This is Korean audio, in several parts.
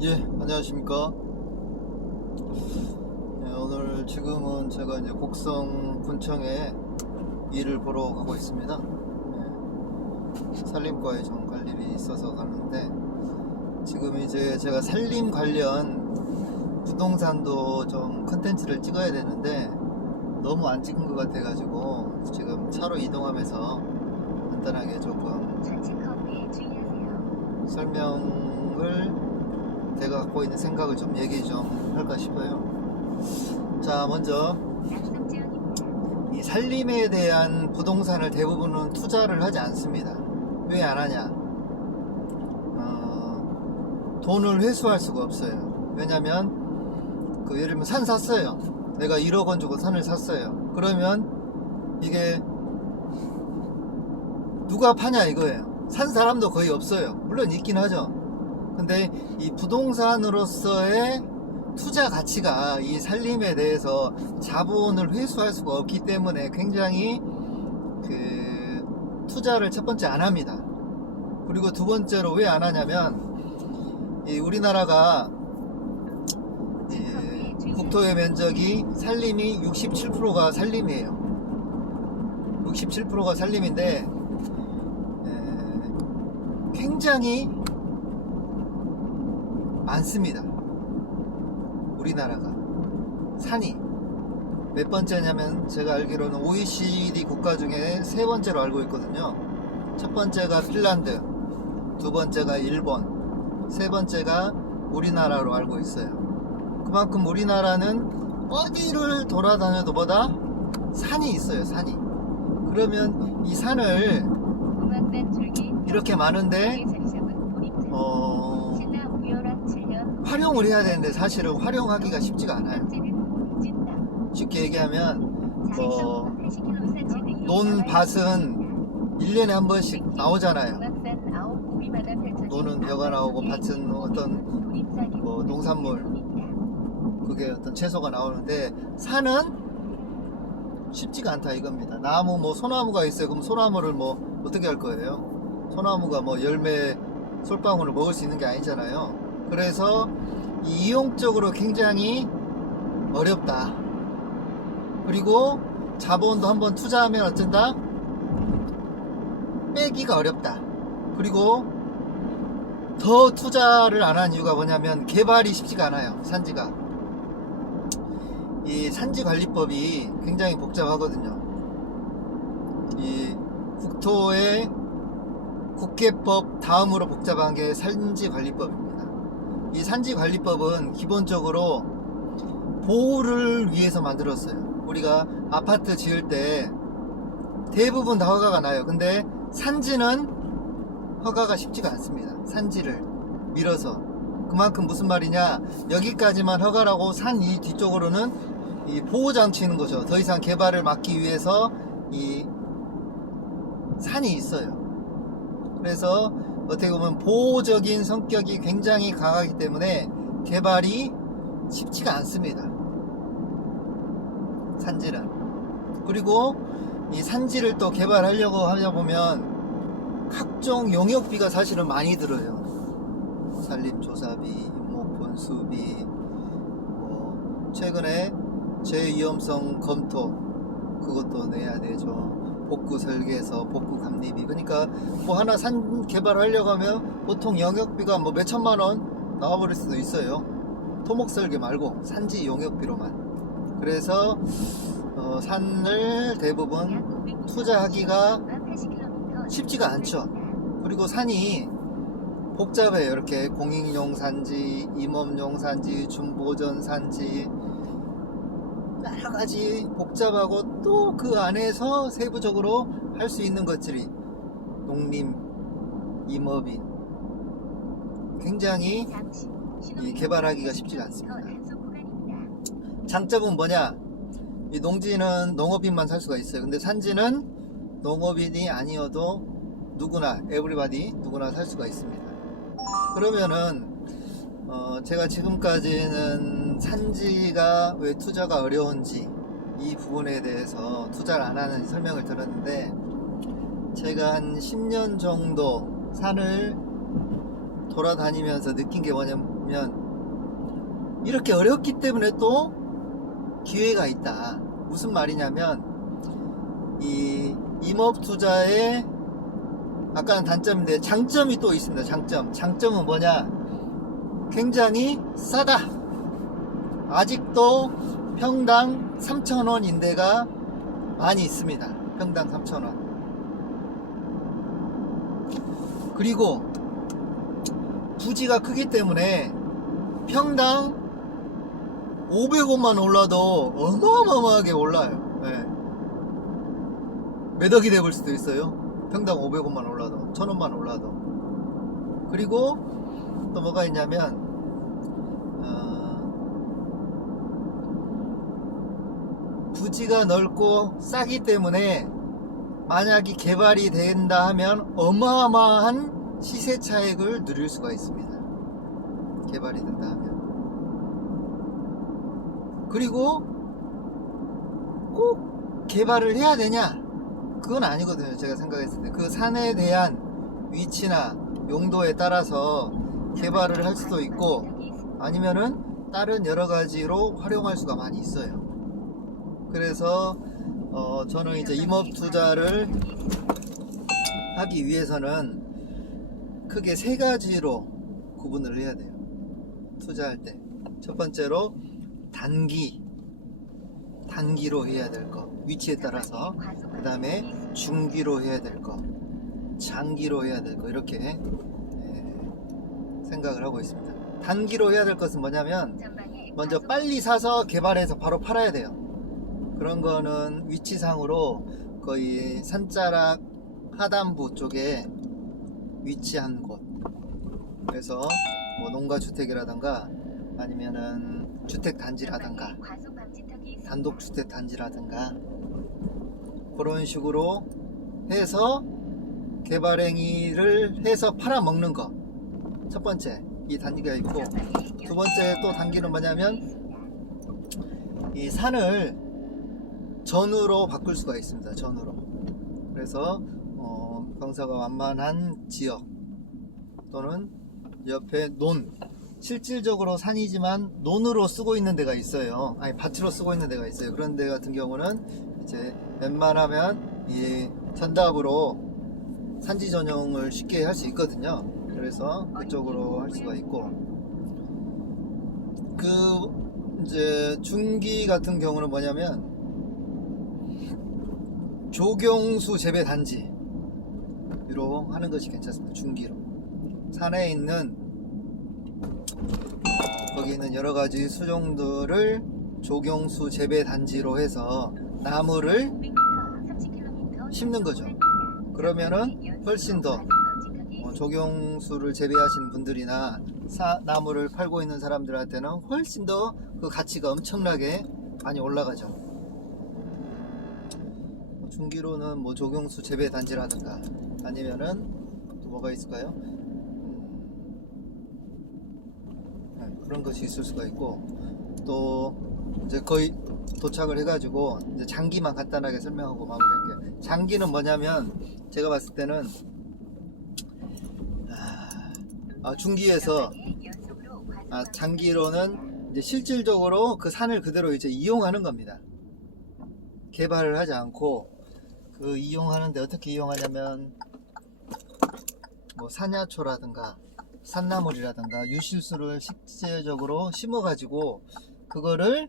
예, 안녕하십니까. 오늘 지금은 제가 이제 곡성 군청에 일을 보러 가고 있습니다. 산림과에 좀 갈 일이 있어서 가는데, 지금 이제 제가 산림 관련 부동산도 좀 컨텐츠를 찍어야 되는데 너무 안 찍은 것 같아가지고 지금 차로 이동하면서 간단하게 조금 설명을, 제가 갖고 있는 생각을 좀 얘기 좀 할까 싶어요. 자, 먼저 이 산림에 대한 부동산을 대부분은 투자를 하지 않습니다. 왜 안 하냐? 돈을 회수할 수가 없어요. 왜냐면 예를 들면 산 샀어요. 내가 1억 원 주고 산을 샀어요. 그러면 이게 누가 파냐 이거예요. 산 사람도 거의 없어요. 물론 있긴 하죠. 근데 이 부동산으로서의 투자 가치가 이 산림에 대해서 자본을 회수할 수가 없기 때문에 굉장히 투자를 첫 번째 안 합니다. 그리고 두 번째로 왜 안 하냐면, 이 우리나라가 국토의 면적이 산림이 67%가 산림이에요. 67%가 산림인데 굉장히 많습니다. 우리나라가 산이 몇 번째냐면, 제가 알기로는 OECD 국가 중에 세 번째로 알고 있거든요. 첫 번째가 핀란드, 두 번째가 일본, 세 번째가 우리나라로 알고 있어요. 그만큼 우리나라는 어디를 돌아다녀도 뭐다 산이 있어요. 산이. 그러면 이 산을 이렇게 많은데 활용을 해야 되는데 사실은 활용하기가 쉽지가 않아요. 쉽게 얘기하면 논밭은 1년에 한 번씩 나오잖아요. 논은 벼가 나오고 밭은 어떤 농산물, 그게 어떤 채소가 나오는데, 산은 쉽지가 않다 이겁니다. 나무 소나무가 있어요. 그럼 소나무를 어떻게 할 거예요? 소나무가 열매 솔방울을 먹을 수 있는 게 아니잖아요. 그래서 이용적으로 굉장히 어렵다. 그리고 자본도 한번 투자하면 어쩐다? 빼기가 어렵다. 그리고 더 투자를 안 한 이유가 뭐냐면, 개발이 쉽지가 않아요. 산지가. 이 산지관리법이 굉장히 복잡하거든요. 이 국토의 국회법 다음으로 복잡한 게 산지관리법입니다. 이 산지관리법은 기본적으로 보호를 위해서 만들었어요. 우리가 아파트 지을 때 대부분 다 허가가 나요. 근데 산지는 허가가 쉽지가 않습니다. 산지를 밀어서. 그만큼 무슨 말이냐, 여기까지만 허가라고 산 이 뒤쪽으로는 이 보호장치는 거죠. 더 이상 개발을 막기 위해서 이 산이 있어요. 그래서 어떻게 보면 보호적인 성격이 굉장히 강하기 때문에 개발이 쉽지가 않습니다. 산지는. 그리고 이 산지를 또 개발하려고 하다 보면 각종 용역비가 사실은 많이 들어요. 산림조사비, 임목분수비, 최근에 제위험성 검토, 그것도 내야 되죠. 복구 설계서, 복구 감리비. 그러니까 하나 산 개발하려고 하면 보통 영역비가 몇 천만 원 나와버릴 수도 있어요. 토목 설계 말고 산지 용역비로만. 그래서 산을 대부분 투자하기가 쉽지가 않죠. 그리고 산이 복잡해요. 이렇게 공익용 산지, 임업용 산지, 준보전 산지, 여러가지 복잡하고, 또 그 안에서 세부적으로 할 수 있는 것들이 농림, 임업인, 굉장히 개발하기가 쉽지 않습니다. 장점은 뭐냐? 이 농지는 농업인만 살 수가 있어요. 근데 산지는 농업인이 아니어도 누구나, 에브리바디 누구나 살 수가 있습니다. 그러면은 제가 지금까지는 산지가 왜 투자가 어려운지, 이 부분에 대해서 투자를 안 하는 설명을 들었는데, 제가 한 10년 정도 산을 돌아다니면서 느낀 게 보면 이렇게 어렵기 때문에 또 기회가 있다. 무슨 말이냐면 이 임업 투자의 아까는 단점인데 장점이 또 있습니다. 장점은 뭐냐? 굉장히 싸다. 아직도 평당 3,000원인데가 많이 있습니다. 평당 3,000원. 그리고 부지가 크기 때문에 평당 500원만 올라도 어마어마하게 올라요. 네. 몇 억이 되볼 수도 있어요. 평당 500원만 올라도, 1,000원만 올라도. 그리고 또 뭐가 있냐면 부지가 넓고 싸기 때문에 만약에 개발이 된다 하면 어마어마한 시세 차익을 누릴 수가 있습니다. 개발이 된다 하면. 그리고 꼭 개발을 해야 되냐? 그건 아니거든요. 제가 생각했을 때 그 산에 대한 위치나 용도에 따라서 개발을 할 수도 있고 아니면은 다른 여러 가지로 활용할 수가 많이 있어요. 그래서 저는 이제 임업 투자를 하기 위해서는 크게 세 가지로 구분을 해야 돼요. 투자할 때 첫 번째로 단기로 해야 될 거, 위치에 따라서. 그 다음에 중기로 해야 될 거, 장기로 해야 될 거, 이렇게 생각을 하고 있습니다. 단기로 해야 될 것은 뭐냐면 먼저 빨리 사서 개발해서 바로 팔아야 돼요. 그런 거는 위치상으로 거의 산자락 하단부 쪽에 위치한 곳, 그래서 뭐 농가주택이라든가 아니면은 주택단지라든가 단독주택단지라든가 그런 식으로 해서 개발행위를 해서 팔아먹는 거, 첫 번째 이 단기가 있고, 두 번째 또 단기는 뭐냐면 이 산을 전으로 바꿀 수가 있습니다. 전으로. 그래서 경사가 완만한 지역 또는 옆에 실질적으로 산이지만 논으로 쓰고 있는 데가 있어요. 아니 밭으로 쓰고 있는 데가 있어요. 그런 데 같은 경우는 이제 웬만하면 이 전답으로 산지 전용을 쉽게 할 수 있거든요. 그래서 그쪽으로 할 수가 있고, 그 이제 중기 같은 경우는 뭐냐면 조경수 재배 단지로 하는 것이 괜찮습니다. 중기로. 산에 있는 거기 있는 여러 가지 수종들을 조경수 재배 단지로 해서 나무를 심는 거죠. 그러면은 훨씬 더 조경수를 재배하시는 분들이나 나무를 팔고 있는 사람들한테는 훨씬 더 그 가치가 엄청나게 많이 올라가죠. 중기로는 뭐 조경수 재배 단지라든가 아니면은 또 뭐가 있을까요? 그런 것이 있을 수가 있고, 또 이제 거의 도착을 해가지고 이제 장기만 간단하게 설명하고 마무리할게요. 장기는 뭐냐면 제가 봤을 때는 중기에서 장기로는 이제 실질적으로 그 산을 그대로 이제 이용하는 겁니다. 개발을 하지 않고 그 이용하는데 어떻게 이용하냐면 뭐 산야초라든가 산나물이라든가 유실수를 실제적으로 심어 가지고 그거를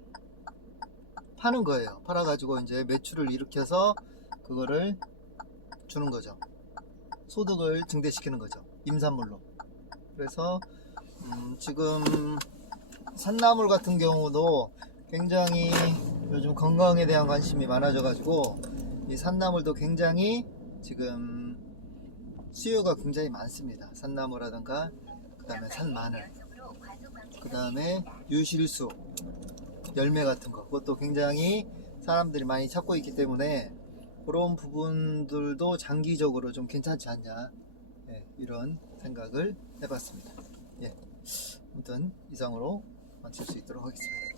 파는 거예요. 팔아 가지고 이제 매출을 일으켜서 그거를 주는 거죠. 소득을 증대시키는 거죠. 임산물로. 그래서 지금 산나물 같은 경우도 굉장히 요즘 건강에 대한 관심이 많아져 가지고 이 산나물도 굉장히 지금 수요가 굉장히 많습니다. 산나물이라든가 그 다음에 산마늘, 그 다음에 유실수 열매 같은 거, 그것도 굉장히 사람들이 많이 찾고 있기 때문에 그런 부분들도 장기적으로 좀 괜찮지 않냐, 이런 생각을 해봤습니다. 아무튼 이상으로 마칠 수 있도록 하겠습니다.